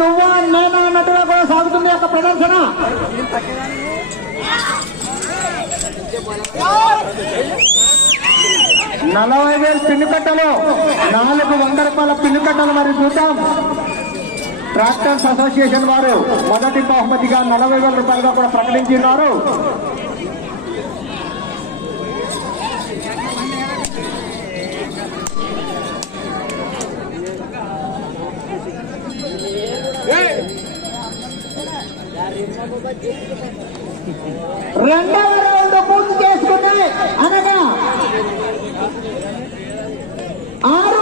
నువ్వా నేనా అన్నట్టుగా కూడా సాగుతుంది యొక్క ప్రదర్శన. 40,000 పిన్నుకట్టలు, 400 రూపాయల పిన్నుకట్టలు. మరి చూద్దాం, ట్రాక్టర్స్ అసోసియేషన్ వారు మొదటి బహుమతిగా 40,000 రూపాయలుగా కూడా ప్రకటించినారు. రెండవ రౌండ్ పూర్తి చేసుకుంటే అనగా 6